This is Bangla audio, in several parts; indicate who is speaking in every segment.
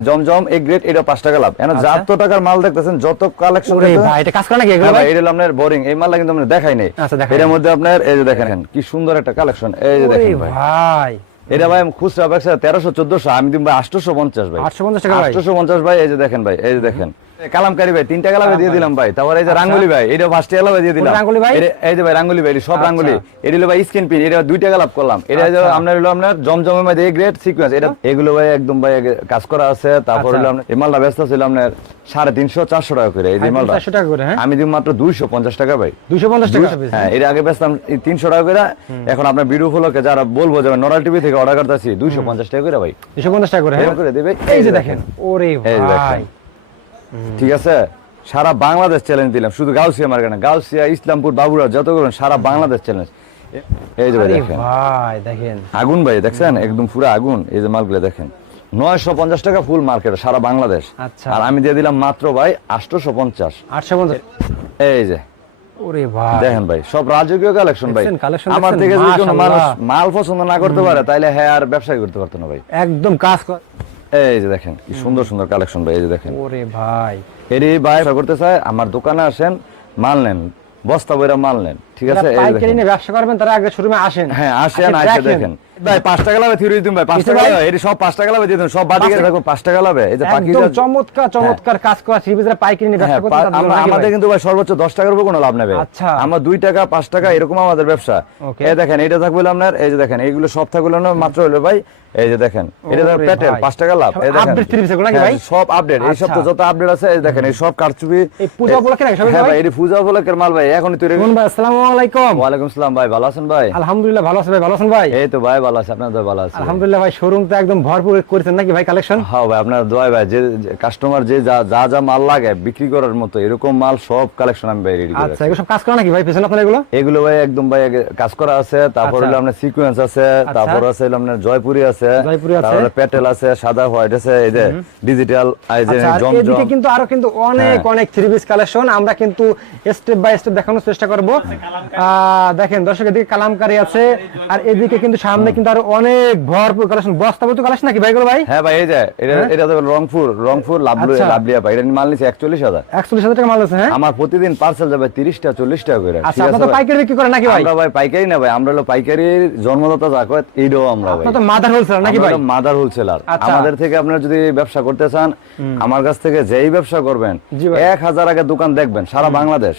Speaker 1: জমজম এই গ্রেড এটা পাঁচ টাকা লাভ। এখন
Speaker 2: আচ্ছা।
Speaker 1: যত টাকার মাল দেখতেছেন যত কালেকশন
Speaker 2: ভাই এটা কাজ করে নাকি এগুলো ভাই
Speaker 1: এটা আপনার বোরিং এই মালটা কিন্তু আমরা দেখাই নাই।
Speaker 2: আচ্ছা,
Speaker 1: এটার মধ্যে আপনার এই যে দেখেন কি সুন্দর একটা কালেকশন এই যে দেখেন ভাই।
Speaker 2: ভাই।
Speaker 1: এটা ভাই খুচরা ব্যবসা তেরোশো চোদ্দশো আমি দিন ভাই আটশো পঞ্চাশ ভাই।
Speaker 2: 850 টাকা ভাই।
Speaker 1: আটশোশো পঞ্চাশ ভাই এই যে দেখেন ভাই এই যে দেখেন। কালামকারি ভাই তিনটা কালামে দিয়ে দিলাম ভাই। তারপর এই যে
Speaker 2: আচ্ছা।
Speaker 1: রাঙ্গুলি ভাই এটা ফার্স্ট কালামে দিয়ে দিলাম।
Speaker 2: রাঙ্গুলি ভাই?
Speaker 1: এই যে ভাই রাঙ্গুলি ভাই সব
Speaker 2: আচ্ছা।
Speaker 1: রাঙ্গুলি। এটা হলো ভাই পিন এটা দুইটা কালাপ করলাম। এটা হলো
Speaker 2: আচ্ছা।
Speaker 1: আপনার হলো আপনার জমজমের মধ্যে গ্রেড সিকোয়েন্স এটা এগুলো ভাই একদম ভাই কাজ করা আছে। তারপর। হলো আপনার এই মালটা ব্যস্ত ছিল আপনার সাড়ে তিনশো চারশো টাকা করে। এই যে মালটা।
Speaker 2: 400 টাকা করে হ্যাঁ?
Speaker 1: আমি দিব মাত্র দুইশো পঞ্চাশ টাকা ভাই।
Speaker 2: 250 টাকা পিস
Speaker 1: হ্যাঁ এর আগে বেচতাম তিনশো টাকা করে। এখন আপনার ভিডিও ফলোকে যারা বলব যে নরাল টিভি থেকে অর্ডার করতেছি দুইশো পঞ্চাশ টাকা করে ভাই।
Speaker 2: 250 টাকা করে হ্যাঁ?
Speaker 1: করে দেবে।
Speaker 2: এই যে দেখেন। ওরে ভাই
Speaker 1: দেখেন। ঠিক আছে? সারা বাংলাদেশ চ্যালেঞ্জ দিলাম। শুধু গাউসিয়া মার্কেট না গাউসিয়া ইসলামপুর বাবুরা যত করুন সারা বাংলাদেশ চ্যালেঞ্জ এই যে ভাই দেখেন। আগুন ভাই দেখছেন? একদম পুরো আগুন। এই যে মালগুলো দেখেন। নয়শো পঞ্চাশ টাকা ফুল মার্কেট সারা বাংলাদেশ।
Speaker 2: আচ্ছা।
Speaker 1: আর আমি দিয়ে দিলাম মাত্র ভাই আটশোশো পঞ্চাশ।
Speaker 2: 850
Speaker 1: এই যে। দেখেন ভাই সব রাজকীয় কালেকশন ভাই। আমার থেকে যদি কোনো মানুষ মাল পছন্দ না করতে পারে তাহলে হ্যাঁ আর ব্যবসায় করতে পারতো না ভাই।
Speaker 2: একদম কাজ কর
Speaker 1: এই যে দেখেন কি সুন্দর সুন্দর কালেকশন ভাই এই যে দেখেন।
Speaker 2: ওরে ভাই।
Speaker 1: এরই ভাই করতে চায় আমার দোকানে আসেন মাল নেন। বস্তা বইরা মাল নেন। ঠিক আছে এই
Speaker 2: পাইকারি নিয়ে ব্যবসা করবেন তারা আগে শোরুমে আসেন।
Speaker 1: হ্যাঁ আসেন
Speaker 2: আসে
Speaker 1: দেখেন। ভাই টাকা লাভে থিরি দিন ভাই টাকা লাভে এটি সব টাকা লাভে দিয়ে দিন সব বাদিকে
Speaker 2: পাঁচ টাকা-
Speaker 1: লাভে। এই যে পাখি
Speaker 2: চমৎকার চমৎকার কাজ করা পাইকারি নিয়ে ব্যবসা
Speaker 1: হ্যাঁ,
Speaker 2: করতে
Speaker 1: আমাদের কিন্তু ভাই সর্বোচ্চ দশ টাকার উপর কোনো লাভ নেবে।
Speaker 2: আচ্ছা।
Speaker 1: আমার দুই টাকা পাঁচ টাকা এরকম আমাদের ব্যবসা। এই দেখেন এটা থাকবে আপনার এই যে দেখেন এইগুলো সব থাকবে আপনার মাত্র হলো ভাই এই যে দেখেন এটা ধর
Speaker 2: ওরে
Speaker 1: পেটেল
Speaker 2: ভাই।
Speaker 1: পাঁচ টাকা লাভ
Speaker 2: সব
Speaker 1: এই দেখেন
Speaker 2: এগুলো নাকি
Speaker 1: হ্যাঁ,
Speaker 2: ভাই?
Speaker 1: সব আপডেট এই সব তো
Speaker 2: আচ্ছা।
Speaker 1: যত আপডেট আছে এই দেখেন এই সব কারচুপি
Speaker 2: এই পূজা উপলক্ষে নাকি সবাই
Speaker 1: হ্যাঁ
Speaker 2: ভাই?
Speaker 1: এটি পূজা উপলক্ষের মাল ভাই এখনই তৈরি
Speaker 2: সুমন ভাই আসসালামু আলাইকুম।
Speaker 1: ওয়ালাইকুম সালাম ভাই ভালো আছেন ভাই?
Speaker 2: আলহামদুলিল্লাহ ভালো আছেন ভাই ভালো আছেন ভাই?
Speaker 1: এই তো ভাই ভালো আছে আপনার ভালো আছে
Speaker 2: আলহামদুলিল্লাহ ভাই শোরুম তো একদম ভরপুর করেছেন নাকি ভাই কালেকশন
Speaker 1: হ্যাঁ ভাই আপনার দোয়াই ভাই যে কাস্টমার যে যা যা যা মাল লাগে বিক্রি করার মতো এরকম মাল সব কালেকশন আমি ভাই রেডি করে
Speaker 2: আচ্ছা এগুলো সব কাজ করা নাকি ভাই পেছনে আপনার এগুলো?
Speaker 1: এগুলো ভাই একদম ভাই কাজ করা আছে তারপর
Speaker 2: আচ্ছা।
Speaker 1: হলো আপনার সিকোয়েন্স আছে তারপর আছে হলো আপনার জয়পুরি আছে
Speaker 2: জয়পুরি আছে।
Speaker 1: তারপরে পেটেল আছে সাদা হোয়াইট আছে এই যে ডিজিটাল এই যে
Speaker 2: আচ্ছা
Speaker 1: জম জম
Speaker 2: কিন্তু আরও কিন্তু অনেক
Speaker 1: হ্যাঁ।
Speaker 2: অনেক থ্রি পিস কালেকশন আমরা কিন্তু স্টেপ বাই স্টেপ দেখানোর চেষ্টা করব। দেখেন দর্শক এদিকে কালামকারি আছে। আর এদিকে কিন্তু সামনে কিন্তু আরও অনেক ভরপুর কালেকশন বস্তা বস্তু কালেকশন নাকি ভাইগুলো ভাই?
Speaker 1: হ্যাঁ ভাই এই যে এটা
Speaker 2: হ্যাঁ?
Speaker 1: এটা রংপুর রংপুর লাভলু
Speaker 2: আচ্ছা।
Speaker 1: লাভলিয়া ভাই। এটা মাল হাজার।
Speaker 2: একচল্লিশ হাজার টাকা মাল আছে হ্যাঁ?
Speaker 1: আমার প্রতিদিন পার্সেল যাবে তিরিশটা চল্লিশ টাকা করে।
Speaker 2: আচ্ছা আপনার তো পাইকারি বিক্রি করেন নাকি ভাই?
Speaker 1: আমরা ভাই পাইকারি না ভাই আমরা হলো পাইকারির জন্মদাতা যা কয় এইটাও আমরা ভাই।
Speaker 2: তো মাদার হোলসেল নাকি ভাই?
Speaker 1: আমরা মাদার হোলসেলার। আমাদের থেকে আপনার যদি ব্যবসা করতে চান আমার কাছ থেকে যেই ব্যবসা করবেন
Speaker 2: জি ভাই।
Speaker 1: এক হাজার আগে দোকান দেখবেন সারা বাংলাদেশ।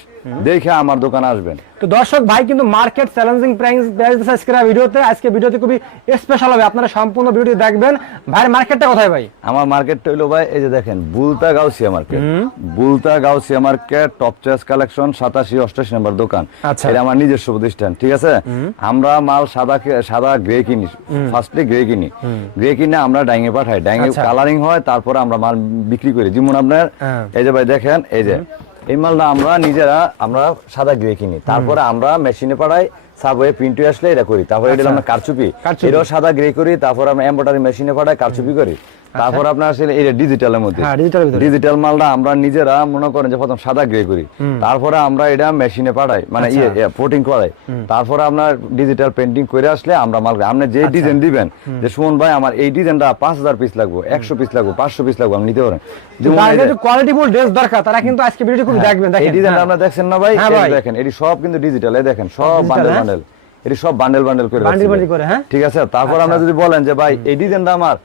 Speaker 1: দেখে আমার দোকান আসবেন।
Speaker 2: তো দর্শক ভাই কিন্তু মার্কেট চ্যালেঞ্জিং প্রাইস প্রাইস আজকে ভিডিওতে আজকে ভিডিওতে খুবই স্পেশাল হবে। আপনারা সম্পূর্ণ ভিডিওটি দেখবেন। ভাইয়ের মার্কেটটা কোথায় ভাই?
Speaker 1: আমার মার্কেটটা হইল ভাই এই যে দেখেন Bulta Gausia market Bulta Gausia market top choice collection সাতাশি অষ্টাশি নম্বর দোকান।
Speaker 2: আচ্ছা।
Speaker 1: এটা আমার নিজস্ব প্রতিষ্ঠান ঠিক আছে? আমরা মাল সাদা সাদা গ্রে কিনি ফার্স্টলি গ্রে কিনি। গ্রে কিনে আমরা ডাইঙে পাঠাই ডাইঙে
Speaker 2: আচ্ছা।
Speaker 1: কালারিং হয় তারপরে আমরা মাল বিক্রি করি। যেমন আপনার
Speaker 2: হ্যাঁ।
Speaker 1: এই যে ভাই দেখেন এই যে এই মালটা আমরা নিজেরা আমরা সাদা গিয়ে কিনি। তারপরে আমরা মেশিনে পাড়াই সাবওয়ে প্রিন্টে আসলে এটা করি। তারপরে এটা
Speaker 2: আচ্ছা।
Speaker 1: আমরা কারচুপি।
Speaker 2: কারচুপি।
Speaker 1: এটাও সাদা গ্রে করি তারপর আমরা এম্বয়ডারি মেশিনে পাঠাই কারচুপি করি। তারপর আপনার আসলে এই ডিজিটালের মধ্যে।
Speaker 2: হ্যাঁ।
Speaker 1: ডিজিটাল মালটা আমরা নিজেরা মনে করেন যে প্রথম সাদা গ্রে করি। তারপরে আমরা এটা মেশিনে পাঠাই মানে
Speaker 2: আচ্ছা।
Speaker 1: ইয়ে পোটিং করাই। তারপরে আপনার ডিজিটাল পেন্টিং করে আসলে আমরা মাল আপনি যে
Speaker 2: আচ্ছা।
Speaker 1: ডিজাইন দিবেন যে সুমন ভাই আমার এই ডিজাইনটা পাঁচ হাজার পিস লাগবে একশো পিস লাগবে পাঁচশো পিস লাগবে আপনি নিতে পারেন। যেমন
Speaker 2: কোয়ালিটি ফুল ড্রেস দরকার তারা কিন্তু আজকে ভিডিওটি খুব দেখবেন
Speaker 1: এই
Speaker 2: দেখেন।
Speaker 1: ডিজাইনটা
Speaker 2: হ্যাঁ।
Speaker 1: আপনারা দেখছেন না ভাই?
Speaker 2: হ্যাঁ ভাই।
Speaker 1: দেখেন এটি সব কিন্তু ডিজিটাল দেখেন সব বান্ডেল
Speaker 2: হ্যাঁ?
Speaker 1: বান্ডেল এটি সব বান্ডেল বান্ডেল করে
Speaker 2: হ্যাঁ?
Speaker 1: ঠিক আছে? তারপর আমরা যদি বলেন যে ভাই এই ডিজাইনটা আমার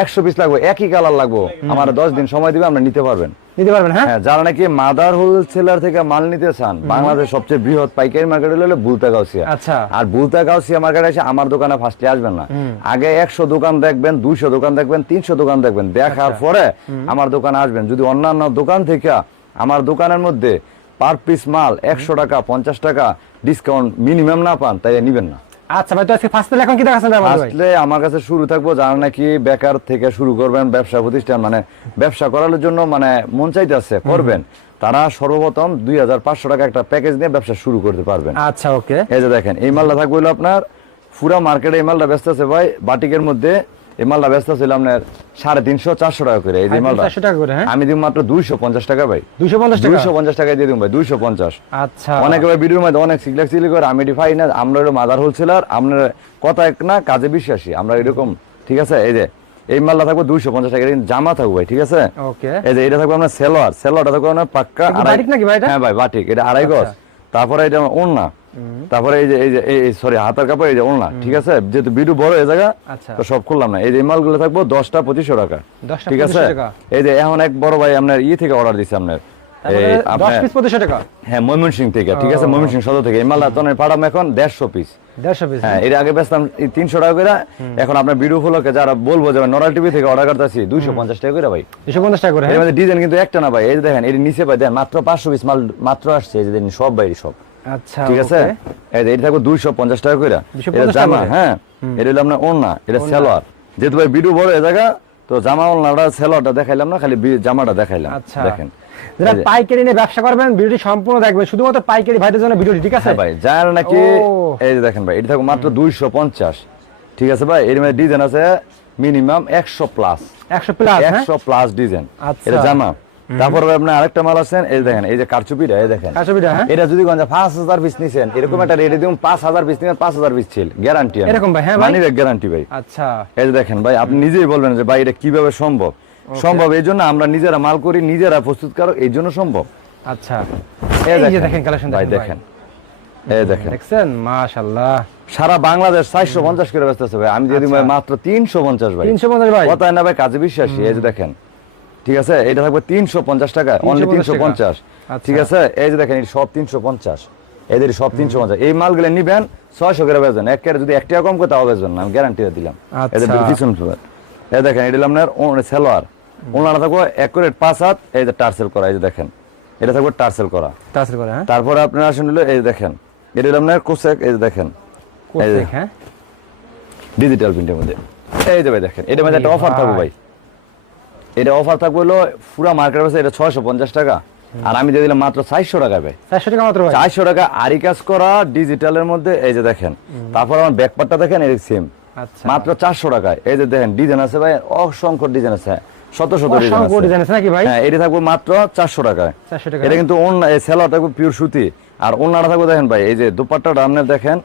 Speaker 1: একশো পিস লাগবে একই কালার লাগবে। আমার দশ দিন সময় দিবে আমরা নিতে পারবেন।
Speaker 2: নিতে পারবেন হ্যাঁ?
Speaker 1: হ্যাঁ যারা নাকি মাদার হোলসেলার থেকে মাল নিতে চান বাংলাদেশ সবচেয়ে বৃহৎ পাইকারি মার্কেট হলো বুলতা গাউসিয়া।
Speaker 2: আচ্ছা।
Speaker 1: আর বুলতা গাউসিয়া মার্কেট এসে আমার দোকানে ফার্স্টে আসবেন না। আগে একশো দোকান দেখবেন দুইশো দোকান দেখবেন তিনশো দোকান দেখবেন। দেখার
Speaker 2: আচ্ছা।
Speaker 1: পরে আমার দোকানে আসবেন। যদি অন্যান্য দোকান থেকে আমার দোকানের মধ্যে পার পিস মাল একশো টাকা পঞ্চাশ টাকা ডিসকাউন্ট মিনিমাম না পান তাই নিবেন না।
Speaker 2: আচ্ছা ভাই তো আজকে ফার্স্ট এখন কি দেখাচ্ছেন আমাদের ভাই?
Speaker 1: আসলে আমার কাছে শুরু থাকব যারা নাকি বেকার থেকে শুরু করবেন ব্যবসা প্রতিষ্ঠান মানে ব্যবসা করার জন্য মানে মন চাইতেছে করবেন। তারা সর্বপ্রথম দুই হাজার পাঁচশো টাকা একটা প্যাকেজ নিয়ে ব্যবসা শুরু করতে পারবেন।
Speaker 2: আচ্ছা ওকে।
Speaker 1: এই যে দেখেন এই মালটা থাকবে আপনার পুরা মার্কেটে এই মালটা ব্যস্ত আছে ভাই বাটিকের মধ্যে এই মালটা ব্যস্ত ছিল আপনার সাড়ে তিনশো চারশো টাকা করে। এই যে মালটা
Speaker 2: টাকা করে হ্যাঁ?
Speaker 1: আমি দিব মাত্র দুইশো পঞ্চাশ টাকা ভাই।
Speaker 2: দুশো পঞ্চাশ
Speaker 1: দুইশো পঞ্চাশ টাকায় দিয়ে দিব ভাই দুইশো পঞ্চাশ।
Speaker 2: আচ্ছা।
Speaker 1: অনেকে ভাই ভিডিওর মধ্যে অনেক সিগলাক সিগলি করে আমি পাই না আমরা হলো মাদার হোলসেলার আপনার কথা এক না কাজে বিশ্বাসী আমরা এরকম ঠিক আছে? এই যে এই মালটা থাকবে দুইশো পঞ্চাশ টাকা কিন্তু জামা থাকবে ভাই ঠিক আছে?
Speaker 2: ওকে।
Speaker 1: এই যে এটা থাকবে আপনার সেলোয়ার সেলোয়ারটা থাকবে আপনার পাক্কা
Speaker 2: নাকি ভাই
Speaker 1: হ্যাঁ ভাই বাটিক এটা আড়াই গজ।
Speaker 2: আচ্ছা।
Speaker 1: তারপরে এটা ওড়না। তারপরে এই যে এই যে এই সরি হাতার কাপড় এই যে ওড়না ঠিক আছে? যেহেতু বিডু বড় এই জায়গা
Speaker 2: আচ্ছা।
Speaker 1: তো সব খুললাম না। এই যে মালগুলো থাকব দশটা পঁচিশশো টাকা। ঠিক আছে? এই যে এখন এক বড় ভাই আপনার ই থেকে অর্ডার দিচ্ছে আপনার। হ্যাঁ ময়মনসিং থেকে ঠিক আছে? ময়মনসিং সদর থেকে। এই মালটা তনের পাঠাম এখন দেড়শো পিস হ্যাঁ এর আগে বেচতাম তিনশো টাকা করে এখন আপনার ফুলকে যারা বলব যে নরাল টিভি থেকে অর্ডার করতেছি দুইশো পঞ্চাশ টাকা করে ভাই।
Speaker 2: দুশো পঞ্চাশ টাকা করে
Speaker 1: এর মধ্যে ডিজাইন কিন্তু একটা না ভাই। এই দেখেন এর নিচে ভাই দেখেন মাত্র পাঁচশো পিস মাল মাত্র আসছে এই যে সব বাইরে সব।
Speaker 2: আচ্ছা
Speaker 1: ঠিক আছে। এটা থাকবে দুইশো পঞ্চাশ টাকা করে এটা জামা হ্যাঁ এটা হলো আপনার ওড়না এটা সেলোয়ার। যেহেতু ভাই ভিডিও বড় এ জায়গা তো জামা ওড়নাটা সেলোয়ারটা দেখাইলাম না খালি জামাটা দেখাইলাম।
Speaker 2: আচ্ছা।
Speaker 1: দেখেন।
Speaker 2: যারা পাইকারি নিয়ে ব্যবসা করবেন ভিডিওটি সম্পূর্ণ দেখবেন। শুধুমাত্র পাইকারি ভাইদের জন্য ভিডিওটি ঠিক আছে?
Speaker 1: হ্যাঁ ভাই যার নাকি এই যে দেখেন ভাই এটা থাকবে মাত্র দুইশো পঞ্চাশ। ঠিক আছে ভাই এর মধ্যে ডিজাইন আছে মিনিমাম একশো প্লাস
Speaker 2: একশো প্লাস হ্যাঁ?
Speaker 1: একশো প্লাস ডিজাইন
Speaker 2: আচ্ছা।
Speaker 1: এটা জামা। তারপর আপনার আরেকটা মাল আছেন এই দেখেন এই যে কারচুপিটা এই দেখেন।
Speaker 2: কারচুপিটা, হ্যাঁ?
Speaker 1: এটা যদি গঞ্জা পাঁচ হাজার পিস নিছেন এরকম একটা রেডি দিন পাঁচ হাজার পিস নিবেন পাঁচ হাজার পিস ছিল গ্যারান্টি
Speaker 2: এরকম ভাই, হ্যাঁ?
Speaker 1: মানি গ্যারান্টি ভাই।
Speaker 2: আচ্ছা।
Speaker 1: এই যে দেখেন ভাই আপনি নিজেই বলবেন যে ভাই এটা কীভাবে সম্ভব? সম্ভব এই জন্য আমরা নিজেরা মাল করি নিজেরা প্রস্তুত করো এই জন্য সম্ভব।
Speaker 2: আচ্ছা।
Speaker 1: এই
Speaker 2: যে দেখেন। কালেকশন
Speaker 1: ভাই
Speaker 2: দেখেন
Speaker 1: এই দেখেন।
Speaker 2: দেখছেন? মাশাআল্লাহ।
Speaker 1: সারা বাংলাদেশ চারশো পঞ্চাশ করে ব্যস্ত আছে ভাই। আমি দিয়ে
Speaker 2: আচ্ছা।
Speaker 1: মাত্র তিনশো পঞ্চাশ ভাই।
Speaker 2: তিনশো পঞ্চাশ ভাই।
Speaker 1: কথা না ভাই কাজে বিশ্বাসী। এই যে দেখেন। ঠিক আছে? এটা থাকবে তিনশো পঞ্চাশ টাকা অনলি তিনশো পঞ্চাশ
Speaker 2: আচ্ছা।
Speaker 1: ঠিক আছে? এই যে দেখেন এই সব তিনশো পঞ্চাশ। এদের সব তিনশো পঞ্চাশ। এই মালগুলো নিবেন ছয়শো করে বেচবেন। এক কেটে যদি এক টাকা কম করে তাও বেচবেন না। আমি গ্যারান্টি দিলাম।
Speaker 2: আচ্ছা।
Speaker 1: এদের পিছন এই দেখেন এটা আপনার সেলোয়ার। ওনারা থাকব একুরেট পাঁচ হাত এই যে টার্সেল করা এই যে দেখেন। এটা থাকবে টার্সেল করা।
Speaker 2: তাড়াতাড়ি করে হ্যাঁ?
Speaker 1: তারপরে আপনার আসেন হলো এই দেখেন। এটা আপনার কোসেক এই যে দেখেন। এই
Speaker 2: হ্যাঁ?
Speaker 1: ডিজিটাল প্রিন্টের মধ্যে। এই যে ভাই দেখেন এটার মধ্যে একটা অফার থাকবে
Speaker 2: ভাই।
Speaker 1: এটা অফার থাকবে হলো পুরা মার্কেট আছে এটা ছয়শো পঞ্চাশ টাকা। আর আমি দিয়ে দিলাম মাত্র চারশো টাকা ভাই।
Speaker 2: চারশো টাকা মাত্র
Speaker 1: চারশো টাকা আরি কাজ করা ডিজিটালের মধ্যে এই যে দেখেন। তারপর আমার ব্যাকপারটা দেখেন এই সেম
Speaker 2: আচ্ছা।
Speaker 1: মাত্র চারশো টাকায় এই যে দেখেন ডিজাইন আছে ভাই অসংখ্য ডিজাইন আছে। শত শত ডিজাইন আছে।
Speaker 2: ডিজাইন আছে নাকি ভাই?
Speaker 1: হ্যাঁ এটা থাকবে মাত্র চারশো টাকায় এটা কিন্তু অন্য সেলার থাকবে পিওর সুতি। আর অন্যটা থাকবে দেখেন ভাই এই যে দুপাট্টাটা আপনি দেখেন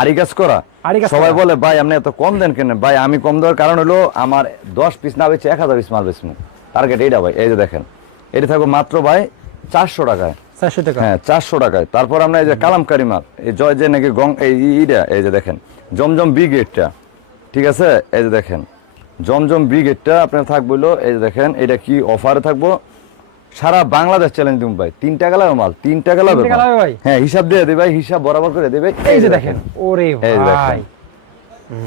Speaker 1: আরি কাজ করা। সবাই বলে ভাই আপনি এত কম দেন কেন? ভাই আমি কম দেওয়ার কারণ হলো আমার দশ পিস না বেচে এক হাজার পিস মাল বেচমু টার্গেট এইটা ভাই এই যে দেখেন। এটা থাকবে মাত্র ভাই চারশো টাকায়।
Speaker 2: চারশো টাকা।
Speaker 1: হ্যাঁ চারশো টাকায়। তারপর আমরা এই যে কালামকারি মাল এই জয় যে নাকি গং এই ইটা এই যে দেখেন জমজম বি গেটটা ঠিক আছে? এই যে দেখেন জমজম বি গেটটা আপনার থাকবে এই যে দেখেন এটা কি অফারে থাকব? সারা বাংলাদেশ চ্যালেঞ্জ দিম ভাই। তিন টাকা লাগবে মাল? তিন টাকা লাগবে
Speaker 2: টাকা
Speaker 1: মাল।
Speaker 2: লাগবে ভাই?
Speaker 1: হ্যাঁ হিসাব দিয়ে দেবে ভাই হিসাব বরাবর করে দেবে
Speaker 2: এই যে দেখেন। ওরে। ভাই।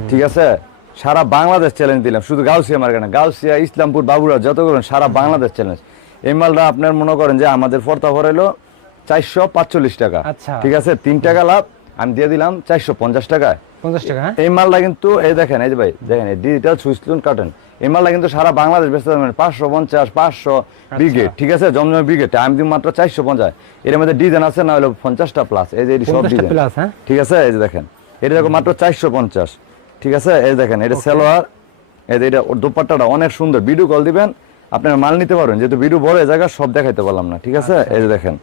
Speaker 1: ঠিক আছে? সারা বাংলাদেশ চ্যালেঞ্জ দিলাম। শুধু গাউসিয়া মার্কেট না গাউসিয়া ইসলামপুর বাবুরা যত করেন সারা বাংলাদেশ চ্যালেঞ্জ এই মালটা আপনার মনে করেন যে আমাদের ফর্তা হলো চারশো পাঁচচল্লিশ টাকা।
Speaker 2: আচ্ছা।
Speaker 1: ঠিক আছে? তিন টাকা লাভ আমি দিয়ে দিলাম চারশো পঞ্চাশ টাকায়।
Speaker 2: পঞ্চাশ টাকা হ্যাঁ?
Speaker 1: এই মালটা কিন্তু এই দেখেন এই যে ভাই দেখেন ডিজিটাল সুইচলুন কাটেন এই মালটা কিন্তু সারা বাংলাদেশ বেচতে পারবেন পাঁচশো পঞ্চাশ পাঁচশো
Speaker 2: আচ্ছা।
Speaker 1: ব্রিগেড ঠিক আছে? জমজম ব্রিগেড আমি দিব মাত্র চারশো পঞ্চাশ। এর মধ্যে ডিজাইন আছে না হলো পঞ্চাশটা প্লাস এই যে সব ডিজাইন।
Speaker 2: হ্যাঁ?
Speaker 1: ঠিক আছে? এই যে দেখেন এটা দেখো মাত্র চারশো পঞ্চাশ। ঠিক আছে? এই দেখেন এটা সেলোয়ার। এই যে এটা দুপাট্টাটা অনেক সুন্দর। ভিডিও কল দিবেন আপনারা মাল নিতে পারবেন। যেহেতু ভিডিও বড় এই জায়গা সব দেখাইতে পারলাম না। ঠিক আছে?
Speaker 2: আচ্ছা।
Speaker 1: এই যে দেখেন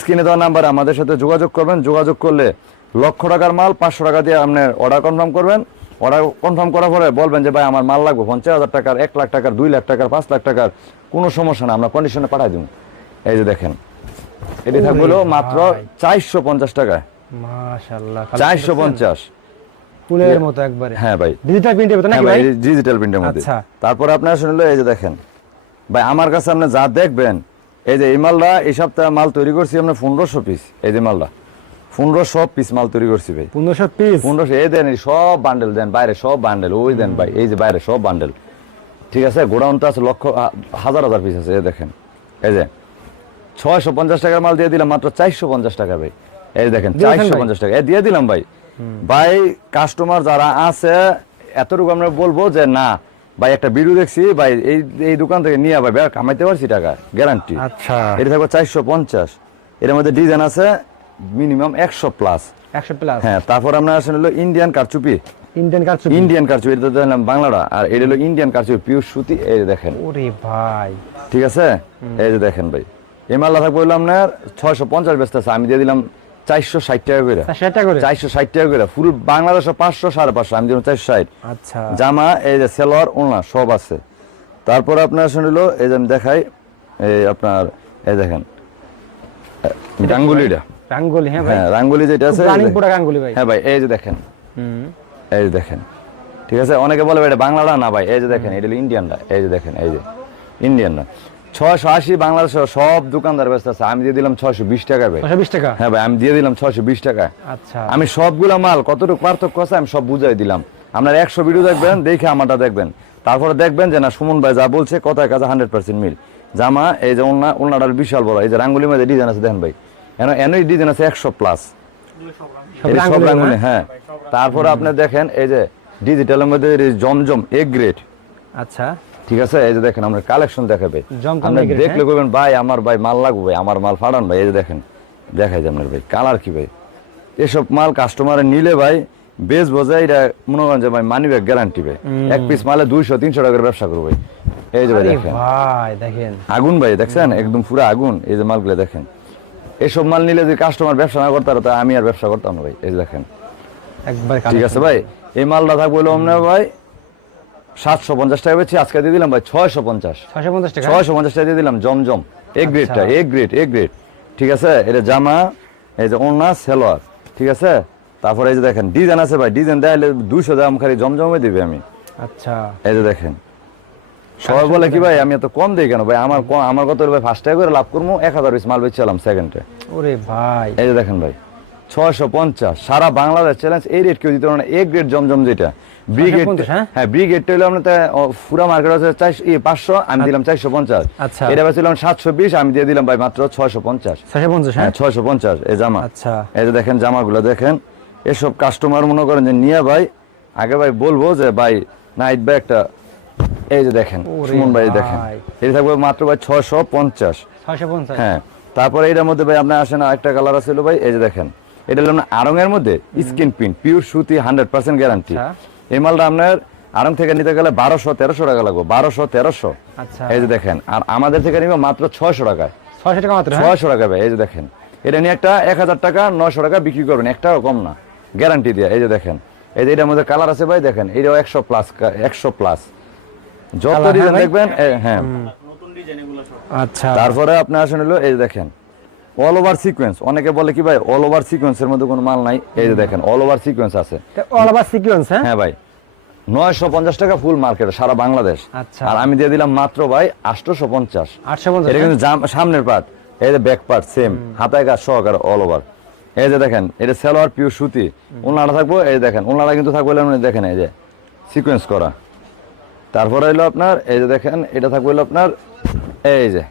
Speaker 1: স্ক্রিনে দেওয়া নাম্বার আমাদের সাথে যোগাযোগ করবেন। যোগাযোগ করলে লক্ষ টাকার মাল পাঁচশো টাকা দিয়ে আপনি অর্ডার কনফার্ম করবেন। অর্ডার কনফার্ম করার পরে বলবেন যে ভাই আমার মাল লাগবে পঞ্চাশ হাজার টাকার এক লাখ টাকার দুই লাখ টাকার পাঁচ লাখ টাকার কোনো সমস্যা না আমরা কন্ডিশনে পাঠাই দিব। এই যে দেখেন এটি
Speaker 2: ওরে
Speaker 1: মাত্র চারশো পঞ্চাশ টাকায়।
Speaker 2: মাশাআল্লাহ
Speaker 1: চারশো পঞ্চাশ।
Speaker 2: ফুলের মতো একবারে।
Speaker 1: হ্যাঁ ভাই।
Speaker 2: ডিজিটাল প্রিন্টের মতো
Speaker 1: হ্যাঁ
Speaker 2: নাকি
Speaker 1: ভাই? ডিজিটাল প্রিন্টের মধ্যে। তারপরে আপনার শুনলো এই যে দেখেন। ভাই আমার কাছে আপনি যা দেখবেন এই যে এই মালটা এই সপ্তাহে মাল তৈরি করছি আপনার পনেরোশো পিস এই যে মালটা। পনেরোশো পিস মাল তৈরি করছি ভাই।
Speaker 2: পনেরোশো পিস
Speaker 1: পনেরোশো এই দেন সব বান্ডেল দেন বাইরে সব বান্ডেল ওই দেন ভাই এই যে বাইরে সব বান্ডেল ঠিক আছে গোডাউনটা আছে লক্ষ হাজার হাজার পিস আছে এই দেখেন। এই যে ছয়শো পঞ্চাশ টাকার মাল দিয়ে দিলাম মাত্র চারশো পঞ্চাশ টাকা ভাই। এই দেখেন চারশো পঞ্চাশ টাকা। দিয়ে দিলাম ভাই। ভাই কাস্টমার যারা আছে এতটুকু আমরা বলব যে না ভাই একটা ভিডিও দেখছি ভাই এই এই দোকান থেকে নিয়ে ভাই ভাই কামাইতে পারছি টাকা গ্যারান্টি
Speaker 2: আচ্ছা।
Speaker 1: এটা থাকবে চারশো পঞ্চাশ। এর মধ্যে ডিজাইন আছে মিনিমাম একশো প্লাস।
Speaker 2: একশো প্লাস?
Speaker 1: হ্যাঁ তারপর আমরা আসলে হলো ইন্ডিয়ান কারচুপি
Speaker 2: ইন্ডিয়ান কার্ড
Speaker 1: ইন্ডিয়ান কারচুপি এটা দেখলাম বাংলাটা। আর এটা হলো ইন্ডিয়ান কারচুপি পিওর সুতি এই দেখেন।
Speaker 2: ওরে ভাই।
Speaker 1: ঠিক আছে? এই যে দেখেন ভাই। এই মাল্লা থাকবে হলো আপনার ছয়শো পঞ্চাশ বেচতে আছে। আমি দিয়ে দিলাম চারশো ষাট টাকা করে।
Speaker 2: চারশো ষাট টাকা করে?
Speaker 1: ফুল বাংলাদেশে পাঁচশো সাড়ে পাঁচশো আমি দিলাম চারশো ষাট।
Speaker 2: আচ্ছা।
Speaker 1: জামা এই যে সেলোয়ার ওনা সব আছে। তারপর আপনার শুনিল এই যে আমি দেখাই এই আপনার এই দেখেন। রাঙ্গুলিটা
Speaker 2: রাঙ্গলি হ্যাঁ ভাই?
Speaker 1: হ্যাঁ রাঙ্গুলি যেটা আছে
Speaker 2: রানিং পুরা ভাই।
Speaker 1: হ্যাঁ ভাই এই যে দেখেন।
Speaker 2: হুম।
Speaker 1: এই যে দেখেন। ঠিক আছে? অনেকে বলে ভাই এটা বাংলাটা না ভাই এই যে দেখেন এটা ইন্ডিয়ানটা। এই যে দেখেন এই যে ইন্ডিয়ানটা ছয়শো আশি বাংলাদেশে সব দোকানদার ব্যস্ত আছে আমি দিয়ে দিলাম ছয়শো বিশ টাকা ভাই।
Speaker 2: ছশো বিশ টাকা?
Speaker 1: হ্যাঁ ভাই আমি দিয়ে দিলাম ছয়শো বিশ টাকা।
Speaker 2: আচ্ছা।
Speaker 1: আমি সবগুলা মাল কতটুকু পার্থক্য আছে আমি সব বুঝাই দিলাম। আপনার একশো ভিডিও দেখবেন দেখে আমারটা দেখবেন। তারপরে দেখবেন যে না সুমন ভাই যা বলছে কথায় কাছে হান্ড্রেড পার্সেন্ট মিল। জামা এই যে ওনা ওনাটার বিশাল বড় এই যে রাঙ্গুলির মধ্যে ডিজাইন আছে দেখেন ভাই। এনই ডিজাইন আছে একশো প্লাস
Speaker 2: সব রাঙ্গুলি
Speaker 1: হ্যাঁ? তারপরে আপনি দেখেন এই যে ডিজিটালের মধ্যে জমজম এ গ্রেড
Speaker 2: আচ্ছা।
Speaker 1: ঠিক আছে? এই যে দেখেন আমরা কালেকশন দেখাবে। আপনি দেখলে কইবেন ভাই আমার ভাই মাল লাগবে আমার মাল ভাই। এই যে দেখেন দেখাই যে আপনার ভাই কালার কি ভাই? এসব মাল কাস্টমারে নিলে ভাই বেশ বোঝায় এটা মনে করেন যে ভাই মানি ব্যাগ গ্যারান্টি ভাই। এক পিস মালে দুইশো তিনশো টাকার ব্যবসা করব এই যে ভাই দেখেন।
Speaker 2: ভাই দেখেন।
Speaker 1: আগুন ভাই দেখছেন? একদম পুরো আগুন এই যে মালগুলো দেখেন। এসব মাল নিলে যদি কাস্টমার ব্যবসা না করতে তাহলে আমি আর ব্যবসা করতাম না ভাই এই দেখেন।
Speaker 2: একবার
Speaker 1: ঠিক আছে ভাই এই মালটা থাকব আমরা ভাই সাতশো পঞ্চাশ টাকা বেছি আজকে দিয়ে দিলাম ভাই ছয়শো পঞ্চাশ।
Speaker 2: ছশো পঞ্চাশ টাকা?
Speaker 1: ছয়শো পঞ্চাশ টাকা দিয়ে দিলাম জমজম। এ গ্রেডটা এ গ্রেড এ গ্রেড ঠিক আছে এটা জামা এই যে ওনা সেলোয়ার। ঠিক আছে তারপরে এই যে দেখেন ডিজাইন আছে ভাই ডিজাইন দেখাইলে দুইশো দাম খালি জমজমে দিবে আমি।
Speaker 2: আচ্ছা।
Speaker 1: এই যে দেখেন সবাই বলে কি ভাই আমি এত কম দিই কেন? ভাই আমার আমার কত ভাই? ফার্স্ট টাকা করে লাভ করব এক হাজার পিস মাল বেচছিলাম সেকেন্ডে
Speaker 2: ওরে ভাই।
Speaker 1: এই যে দেখেন ভাই ছয়শো পঞ্চাশ। সারা বাংলাদেশ চ্যালেঞ্জ এই রেট কেউ দিতে পারে না। এ গ্রেড জমজম যেটা। ব্রিগেড
Speaker 2: 650, হ্যাঁ?
Speaker 1: হ্যাঁ ব্রিগেডটা হলো আপনার পুরা মার্কেট আছে চারশো পাঁচশো আমি দিলাম চারশো পঞ্চাশ।
Speaker 2: আচ্ছা।
Speaker 1: এটা বেছিলাম সাতশো বিশ আমি দিয়ে দিলাম ভাই মাত্র ছয়শো পঞ্চাশ। হ্যাঁ?
Speaker 2: হ্যাঁ
Speaker 1: ছয়শো পঞ্চাশ এই জামা।
Speaker 2: আচ্ছা।
Speaker 1: এই যে দেখেন জামাগুলো দেখেন। এসব কাস্টমার মনে করেন যে নিয়ে ভাই আগে ভাই বলব যে ভাই নাইট ভাই একটা এই যে দেখেন সুমন ভাই দেখেন। এই থাকবে মাত্র ভাই
Speaker 2: ছশো পঞ্চাশ।
Speaker 1: হ্যাঁ তারপরে এটার মধ্যে ভাই আপনার আসেন একটা কালার আছে ভাই এই যে দেখেন। এটা হলো আপনার আরঙের মধ্যে স্কিন প্রিন্ট পিওর সুতি হান্ড্রেড পার্সেন্ট গ্যারান্টি। এই মালটা আপনার আরং থেকে নিতে গেলে বারোশো তেরোশো টাকা লাগবে বারোশো তেরোশো।
Speaker 2: আচ্ছা।
Speaker 1: এই যে দেখেন আর আমাদের থেকে নিবে মাত্র ছয়শো টাকায়।
Speaker 2: ছয়শো টাকা মাত্র হ্যাঁ?
Speaker 1: ছয়শো টাকা ভাই এই যে দেখেন। এটা নিয়ে একটা এক হাজার টাকা নয়শো টাকা বিক্রি করবেন একটাও কম না। গ্যারান্টি দিয়ে এই যে দেখেন। এই যে এটার মধ্যে কালার আছে ভাই দেখেন এটাও একশো প্লাস একশো প্লাস যত
Speaker 2: হ্যাঁ
Speaker 1: ডিজাইন দেখবেন হ্যাঁ।
Speaker 2: আচ্ছা।
Speaker 1: তারপরে আপনি আসেন হলো এই দেখেন অল ওভার সিকোয়েন্স অনেকে বলে কি ভাই অল ওভার সিকোয়েন্সের মধ্যে কোনো মাল নাই? এই যে দেখেন অল ওভার সিকোয়েন্স আছে।
Speaker 2: অল ওভার সিকুয়েন্স হ্যাঁ?
Speaker 1: হ্যাঁ ভাই নয়শো পঞ্চাশ টাকা ফুল মার্কেট সারা বাংলাদেশ।
Speaker 2: আচ্ছা।
Speaker 1: আর আমি দিয়ে দিলাম মাত্র ভাই আটশোশো পঞ্চাশ।
Speaker 2: আটশো পঞ্চাশ
Speaker 1: এটা কিন্তু সামনের পার্ট এই যে ব্যাক পার্ট সেম হাতায় কাজ সহকারে অল ওভার এই যে দেখেন এটা সেলোয়ার পিওর সুতি। ওনারা থাকব এই যে দেখেন ওনারা কিন্তু থাকব দেখেন এই যে সিকোয়েন্স করা। তারপরে হলো আপনার এই যে দেখেন এটা থাকবে হলো আপনার এই যে।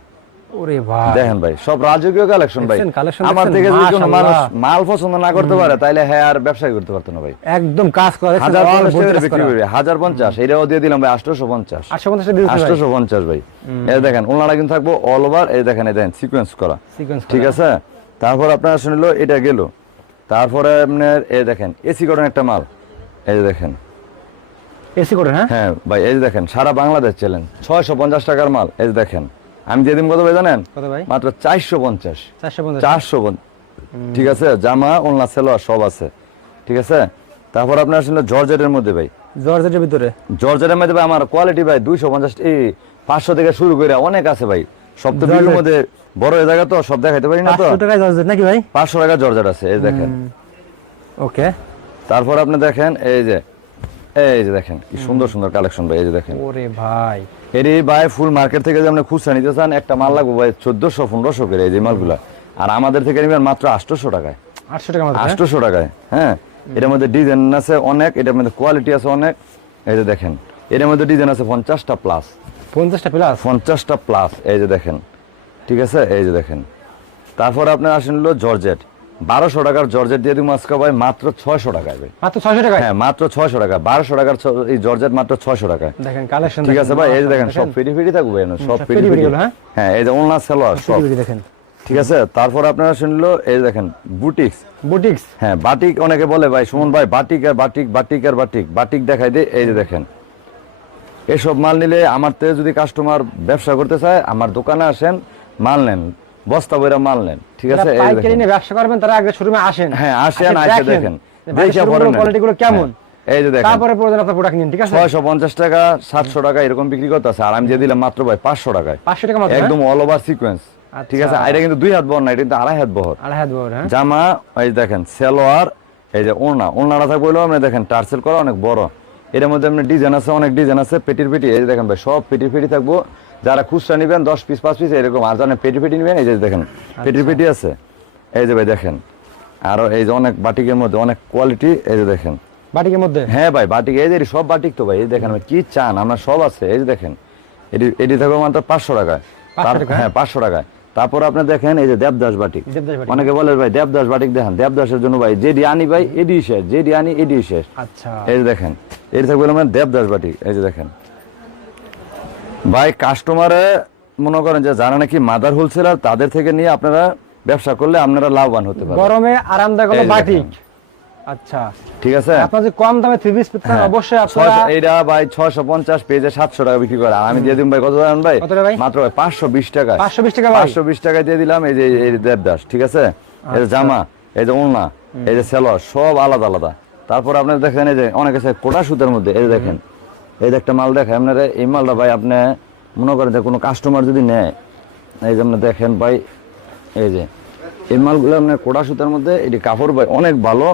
Speaker 2: ওরে ভাই।
Speaker 1: দেখেন ভাই সব রাজকীয় কালেকশন ভাই। আমার থেকে যদি কোনো মানুষ মাল পছন্দ না করতে পারে তাহলে হ্যাঁ আর ব্যবসায় করতে পারতো না ভাই।
Speaker 2: একদম কাজ করে
Speaker 1: হাজার পঞ্চাশ টাকা বিক্রি করবে হাজার পঞ্চাশ এটাও দিয়ে দিলাম ভাই আটশোশো পঞ্চাশ।
Speaker 2: আটশো পঞ্চাশ টাকা
Speaker 1: আটশোশো পঞ্চাশ ভাই। এই দেখেন ওনারা কিন্তু থাকব অল ওভার এই দেখেন এই দেখেন সিকোয়েন্স করা। ঠিক আছে? তারপর আপনার শুনলো এটা গেল। তারপরে আপনার এই দেখেন এসি করেন একটা মাল। এই যে দেখেন।
Speaker 2: এসি করে হ্যাঁ?
Speaker 1: হ্যাঁ ভাই এই দেখেন সারা বাংলাদেশ চ্যালেঞ্জ ছয়শো পঞ্চাশ টাকার মাল এই দেখেন। আমি দিয়ে দিন কত ভাই জানেন?
Speaker 2: কত ভাই?
Speaker 1: মাত্র চারশো পঞ্চাশ।
Speaker 2: চারশো
Speaker 1: ঠিক আছে? জামা ওলনা সেলোয়ার সব আছে। ঠিক আছে? তারপর আপনার আসলে জর্জেটের মধ্যে ভাই।
Speaker 2: জর্জেটের ভিতরে?
Speaker 1: জর্জেটের মধ্যে ভাই আমার কোয়ালিটি ভাই দুইশো পঞ্চাশ এই পাঁচশো থেকে শুরু করে অনেক আছে ভাই। সব তো মধ্যে বড় জায়গা তো সব দেখাইতে পারি না তো?
Speaker 2: জর্জেট নাকি ভাই?
Speaker 1: পাঁচশো টাকা জর্জেট আছে এই দেখেন।
Speaker 2: ওকে।
Speaker 1: তারপর আপনি দেখেন এই যে এই যে দেখেন কি সুন্দর সুন্দর কালেকশন ভাই এই যে দেখেন।
Speaker 2: ওরে ভাই।
Speaker 1: এরই ভাই ফুল মার্কেট থেকে যে আপনি খুচরা নিতে চান একটা মাল লাগবে ভাই চোদ্দশো পনেরোশো করে এই যে মালগুলা। আর আমাদের থেকে নেবেন মাত্র আটশোশো টাকায়।
Speaker 2: আটশো টাকা মাত্র
Speaker 1: টাকায় হ্যাঁ? এটার মধ্যে ডিজাইন আছে অনেক এটার মধ্যে কোয়ালিটি আছে অনেক। এই যে দেখেন এটার মধ্যে ডিজাইন আছে পঞ্চাশটা প্লাস
Speaker 2: পঞ্চাশটা প্লাস
Speaker 1: পঞ্চাশটা প্লাস এই যে দেখেন ঠিক আছে? এই যে দেখেন। তারপর আপনার আসেন হলো জর্জেট বারোশো টাকার জর্জেট দিয়ে দিব আজকে ভাই মাত্র ছয়শো টাকায় ভাই।
Speaker 2: মাত্র ছয়শো টাকা
Speaker 1: হ্যাঁ মাত্র ছয়শো টাকা। বারোশো টাকার এই জর্জেট মাত্র ছয়শো টাকা
Speaker 2: দেখেন কালেকশন
Speaker 1: ঠিক আছে ভাই এই যে দেখেন সব ফেরি ফেরি থাকবে সব
Speaker 2: সব
Speaker 1: ফেরি
Speaker 2: ফেরি হ্যাঁ?
Speaker 1: হ্যাঁ এই যে ওনলা সালোয়ার সব।
Speaker 2: দেখেন।
Speaker 1: ঠিক আছে তারপর আপনারা শুনলো এই যে দেখেন বুটিক্স।
Speaker 2: বুটিক্স?
Speaker 1: হ্যাঁ বাটিক অনেকে বলে ভাই সুমন ভাই বাটিক আর বাটিক বাটিক আর বাটিক বাটিক দেখাই দে এই যে দেখেন। এসব মাল নিলে আমার থেকে যদি কাস্টমার ব্যবসা করতে চায় আমার দোকানে আসেন মাল নেন। বস্তা বইরা মাল নেন ঠিক আছে?
Speaker 2: পাইকারি নিয়ে ব্যবসা করবেন তারা আগে শোরুমে আসেন।
Speaker 1: হ্যাঁ আসেন
Speaker 2: আসে
Speaker 1: দেখেন দেখে পরে
Speaker 2: কোয়ালিটি গুলো কেমন।
Speaker 1: হ্যাঁ, এই যে দেখেন।
Speaker 2: তারপরে প্রয়োজন আপনার প্রোডাক্ট নিন ঠিক আছে?
Speaker 1: ছয়শো পঞ্চাশ টাকা সাতশো টাকা এরকম বিক্রি করতেছে। আর আমি যে দিলাম মাত্র ভাই পাঁচশো টাকায়।
Speaker 2: পাঁচশো টাকা মাত্র হ্যাঁ?
Speaker 1: একদম অল ওভার সিকোয়েন্স ঠিক আছে?
Speaker 2: আচ্ছা।
Speaker 1: এটা কিন্তু দুই হাত বহর না এটা কিন্তু আড়াই হাত বহর।
Speaker 2: আড়াই হাত বড় হ্যাঁ?
Speaker 1: জামা এই দেখেন সেলোয়ার এই যে ওড়না। ওড়নাটা থাকবে হলো আপনি দেখেন টার্সেল করা অনেক বড়। এর মধ্যে আপনি ডিজাইন আছে অনেক ডিজাইন আছে পেটির পেটি। এই যে দেখেন ভাই সব পেটি পেটি থাকব। যারা খুচরা নেবেন দশ পিস পাঁচ পিস এরকম আর জানেন পেটি পেটি নেবেন এই যে দেখেন পেটি আছে এই যে ভাই দেখেন আরও এই যে অনেক বাটিকের মধ্যে অনেক কোয়ালিটি এই যে দেখেন
Speaker 2: বাটিকের মধ্যে
Speaker 1: হ্যাঁ ভাই বাটিক এই যে সব বাটিক তো ভাই এই দেখেন কি চান আমরা সব আছে এই যে দেখেন এটি এটি থাকবে মাত্র পাঁচশো টাকায়
Speaker 2: 500
Speaker 1: তার-
Speaker 2: টাকা?
Speaker 1: হ্যাঁ পাঁচশো টাকায় তারপর আপনি দেখেন এই যে দেবদাস বাটিক অনেকে বলে ভাই দেবদাস বাটিক দেখেন দেবদাসের জন্য ভাই যেডি আনি ভাই এডি শেষ যেডি আনি এডি শেষ
Speaker 2: আচ্ছা
Speaker 1: এই যে দেখেন এটি থাকবে মানে দেবদাস বাটিক এই যে দেখেন ভাই কাস্টমারে মনে করেন যে যারা নাকি মাদার হোলসেলার তাদের থেকে নিয়ে আপনারা ব্যবসা করলে আপনারা লাভবান হতে পারবেন।
Speaker 2: গরমে আরামদায়ক হলো বাটিক আচ্ছা।
Speaker 1: ঠিক আছে?
Speaker 2: আপনার যে কম দামে থ্রি পিস পেতে। অবশ্যই আপনারা
Speaker 1: এইটা ভাই ছয়শো পঞ্চাশ পেজে সাতশো টাকা বিক্রি করে। আমি দিয়ে দিন ভাই কত জানেন ভাই? মাত্র ভাই পাঁচশো বিশ টাকা।
Speaker 2: 520 টাকা ভাই?
Speaker 1: পাঁচশো বিশ টাকায় দিয়ে দিলাম এই যে এই দেবদাস ঠিক আছে? এই যে জামা এই যে ওড়না এই যে সেলর সব আলাদা আলাদা। তারপর আপনার দেখেন এই যে অনেক আছে কোটা সুতার মধ্যে এই যে দেখেন। এই যে একটা মাল দেখেন আপনারা এই মালটা ভাই আপনি মনে করেন যে কোনো কাস্টমার যদি নেয় এই যে আপনি দেখেন ভাই এই যে এই মালগুলো আপনার কোটা সুতার মধ্যে এটি কাপড় ভাই অনেক ভালো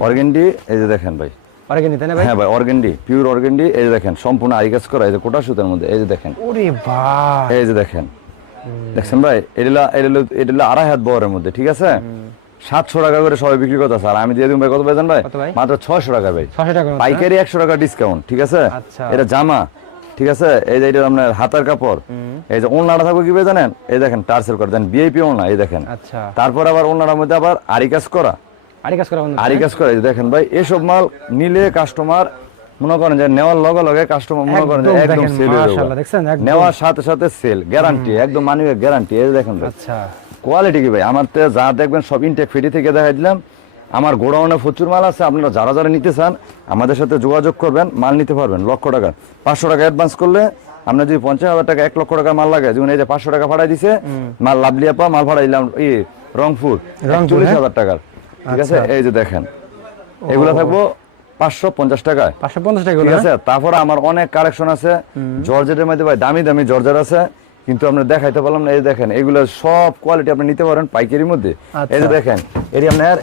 Speaker 1: অর্গেন্ডি এই যে দেখেন ভাই।
Speaker 2: অর্গানিক তাই না ভাই?
Speaker 1: হ্যাঁ ভাই অর্গেন্ডি পিওর অর্গেন্ডি এই যে দেখেন সম্পূর্ণ করা এই যে কোটা সুতার মধ্যে এই যে দেখেন।
Speaker 2: ওরে বাহ!
Speaker 1: এই যে দেখেন। দেখছেন ভাই এটা এটা এটা আড়াই হাত বহরের মধ্যে ঠিক আছে? সাতশো টাকা করে সবাই বিক্রি করতেছে। আর আমি দিয়ে দিব ভাই কত ভাই
Speaker 2: কত ভাই?
Speaker 1: মাত্র ছয়শো টাকা ভাই।
Speaker 2: 600 টাকা
Speaker 1: পাইকারি একশো টাকা ডিসকাউন্ট ঠিক আছে?
Speaker 2: আচ্ছা।
Speaker 1: এটা জামা ঠিক আছে? এই যে এটা আপনার হাতার কাপড়। এই যে ওনাটা থাকবে কি ভাই জানেন? এই দেখেন টার্সেল করে দেন বিআইপি ওনা এই দেখেন।
Speaker 2: আচ্ছা।
Speaker 1: তারপর আবার ওনার মধ্যে আবার
Speaker 2: আরি কাজ করা
Speaker 1: আরি কাজ করে এই দেখেন ভাই এসব মাল নিলে কাস্টমার মনে করেন যে নেওয়ার লগে লগে কাস্টমার মনে করেন যে
Speaker 2: একদম
Speaker 1: সেল হয়ে। নেওয়ার সাথে সাথে সেল গ্যারান্টি একদম মানিয়ে গ্যারান্টি এই দেখেন
Speaker 2: আচ্ছা।
Speaker 1: কোয়ালিটি কি ভাই? আমার তো যা দেখবেন সব ইনটেক ফিটি থেকে দেখাই দিলাম। আমার গোডাউনে প্রচুর মাল আছে আপনারা যারা যারা নিতে চান আমাদের সাথে যোগাযোগ করবেন মাল নিতে পারবেন লক্ষ টাকা। পাঁচশো টাকা অ্যাডভান্স করলে আপনার যদি পঞ্চাশ হাজার টাকা এক লক্ষ টাকা মাল লাগে যেমন এই যে পাঁচশো টাকা ভাড়া দিছে মাল লাভলিয়া পা মাল ভাড়া দিলাম ই রংপুর। চল্লিশ
Speaker 2: হ্যাঁ?
Speaker 1: হাজার টাকার। ঠিক আছে?
Speaker 2: আচ্ছা।
Speaker 1: এই যে দেখেন এগুলো থাকব পাঁচশো পঞ্চাশ টাকায়।
Speaker 2: পাঁচশো পঞ্চাশ টাকা
Speaker 1: ঠিক আছে? তারপরে আমার অনেক কালেকশন আছে। জর্জেটের মধ্যে ভাই দামি দামি জর্জেট আছে। কিন্তু আমরা দেখাইতে পারলাম না এই দেখেন এগুলো সব কোয়ালিটি আপনি নিতে পারেন পাইকারি মধ্যে।
Speaker 2: আচ্ছা।
Speaker 1: এই যে দেখেন এটি আপনার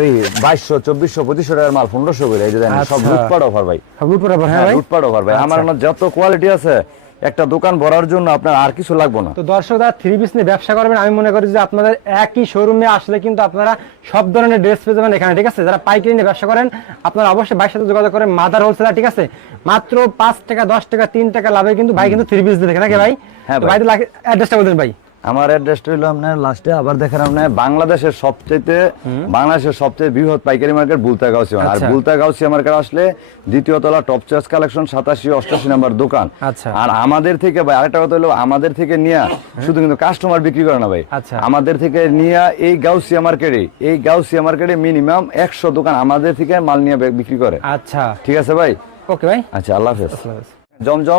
Speaker 1: ওই এই বাইশশো চব্বিশশো পঁচিশশো টাকার মাল পনেরোশো করে। এই যে দেখেন সব
Speaker 2: আচ্ছা।
Speaker 1: লুটপাট অফার ভাই।
Speaker 2: লুটপাট অফার হ্যাঁ ভাই?
Speaker 1: লুটপাট অফার ভাই। আমার আমার যত কোয়ালিটি আছে একটা দোকান ভরার জন্য আপনার আর কিছু লাগবে না।
Speaker 2: তো দর্শক যারা থ্রি পিস নিয়ে ব্যবসা করবেন আমি মনে করি যে আপনাদের একই শোরুমে আসলে কিন্তু আপনারা সব ধরনের ড্রেস পেয়ে যাবেন এখানে ঠিক আছে? যারা পাইকারি নিয়ে ব্যবসা করেন আপনারা অবশ্যই ভাইয়ের সাথে যোগাযোগ করেন মাদার হোলসেলার ঠিক আছে? মাত্র পাঁচ টাকা দশ টাকা তিন টাকা লাভে কিন্তু ভাই কিন্তু থ্রি পিস দিয়ে থাকে নাকি ভাই?
Speaker 1: হ্যাঁ ভাই।
Speaker 2: ভাই। অ্যাড্রেসটা বলতেন ভাই।
Speaker 1: আমার অ্যাড্রেসটা হলো আপনার লাস্টে আবার দেখেন আপনার বাংলাদেশের সবচেয়ে বাংলাদেশের সবচেয়ে বৃহৎ পাইকারি মার্কেট বুলতা গাউসিয়া আর
Speaker 2: আচ্ছা।
Speaker 1: বুলতা গাউসিয়া মার্কেট আসলে দ্বিতীয় তলা টপ চয়েস কালেকশন সাতাশি অষ্টাশি নাম্বার দোকান।
Speaker 2: আচ্ছা।
Speaker 1: আর আমাদের থেকে ভাই আরেকটা কথা হলো আমাদের থেকে নিয়ে শুধু কিন্তু কাস্টমার বিক্রি করে না ভাই।
Speaker 2: আচ্ছা।
Speaker 1: আমাদের থেকে নিয়ে এই গাউসিয়া মার্কেটে এই গাউসিয়া মার্কেটে মিনিমাম একশো দোকান আমাদের থেকে মাল নিয়ে বিক্রি করে।
Speaker 2: আচ্ছা।
Speaker 1: ঠিক আছে ভাই?
Speaker 2: ওকে ভাই।
Speaker 1: আচ্ছা আল্লাহ হাফেজ। জমজম